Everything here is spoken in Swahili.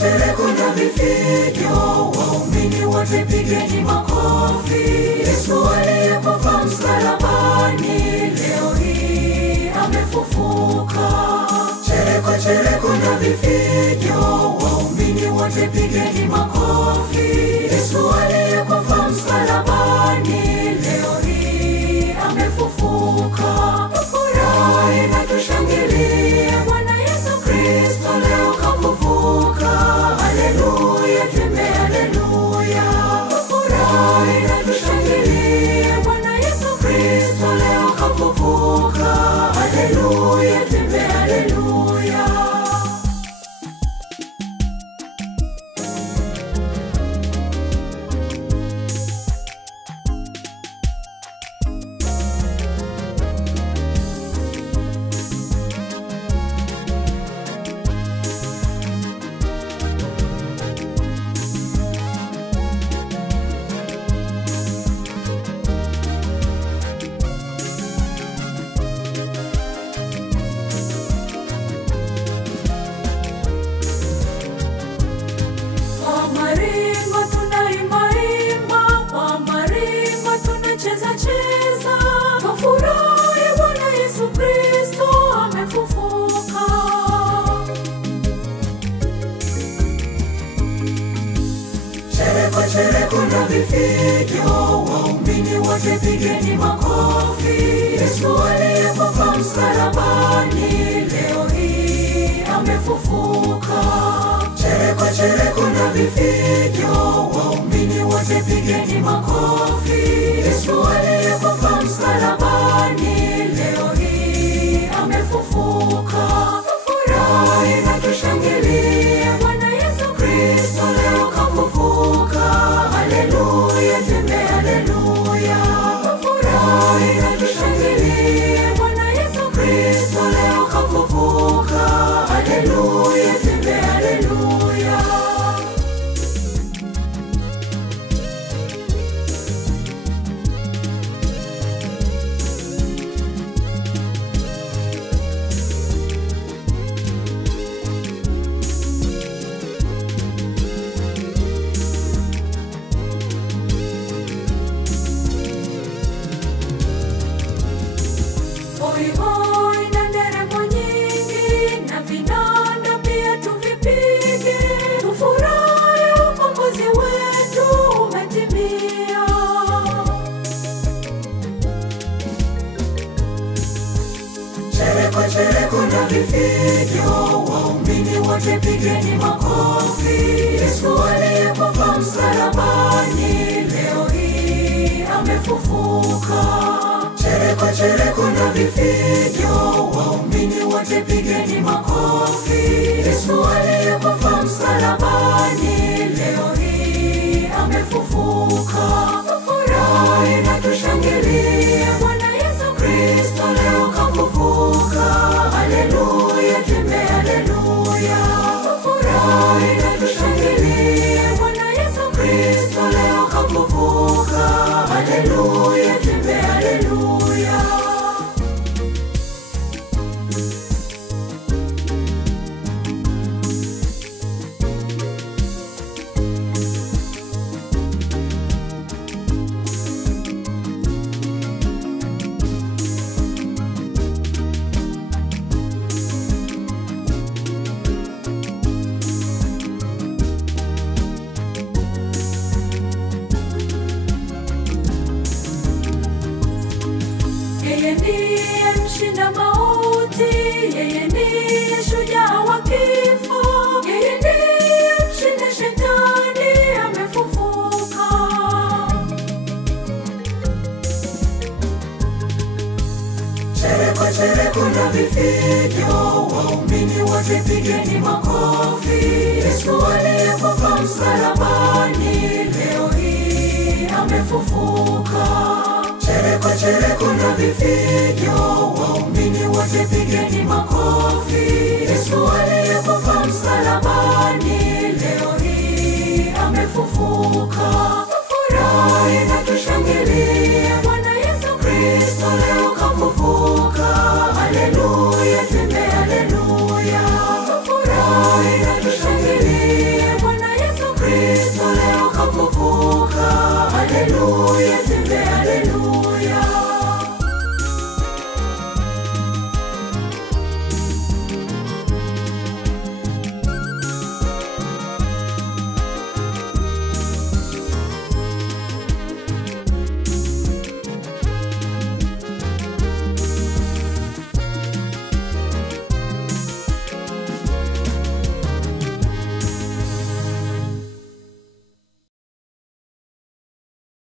chereko na vifijo, waumini wote pigeni makofi. Yesu aliyekufa msalabani, leo hii amefufuka. Chereko na vifijo, waumini wote pigeni makofi. Yesu aliyekufa msalabani, leo hii amefufuka. Tufurahi na tushangilie, Bwana Yesu Kristo leo kafufuka. Haleluya, twimbe haleluya. Tufurahi na tushangilie, Bwana Yesu Kristo leo kafufuka. Haleluya, twimbe haleluya. Chereko na vifijo, waumini wote pigeni makofi. Yesu aliyekufa msalabani, leo hii amefufuka. Chereko na vifijo, waumini wote pigeni makofi. Yesu aliyekufa msalabani, leo hii amefufuka. Tufurahi na tushangilie, Bwana Yesu Kristo leo kafufuka. Haleluya, twimbe haleluya. Tufurahi na tushangilie, Bwana Yesu Kristo leo kafufuka. Haleluya, twimbe haleluya. Hoi hoi na nderemo nyingi na vinanda pia tuvipige. Tufurahi ukombozi wetu umetimia. Chereko na vifijo, waumini wote pigeni makofi. Yesu aliyekufa msalabani, leo hii amefufuka. Chereko na vifijo, waumini wote pigeni makofi. Yesu aliyekufa msalabani, leo hii amefufuka. Tufurahi na tushangilie, Bwana Yesu Kristo leo kafufuka. Haleluya, twimbe haleluya. Tufurahi na tushangilie, Bwana Yesu Kristo leo kafufuka. Haleluya, twimbe haleluya. Yeye ndiye mshinda mauti, yeye ndiye shujaa wa kifo, yeye ndiye mshinda shetani, amefufuka. Chereko na vifijo, waumini wote pigeni makofi. Yesu aliyekufa msalabani, leo hii amefufuka. Chereko na vifijo, waumini wote pigeni makofi.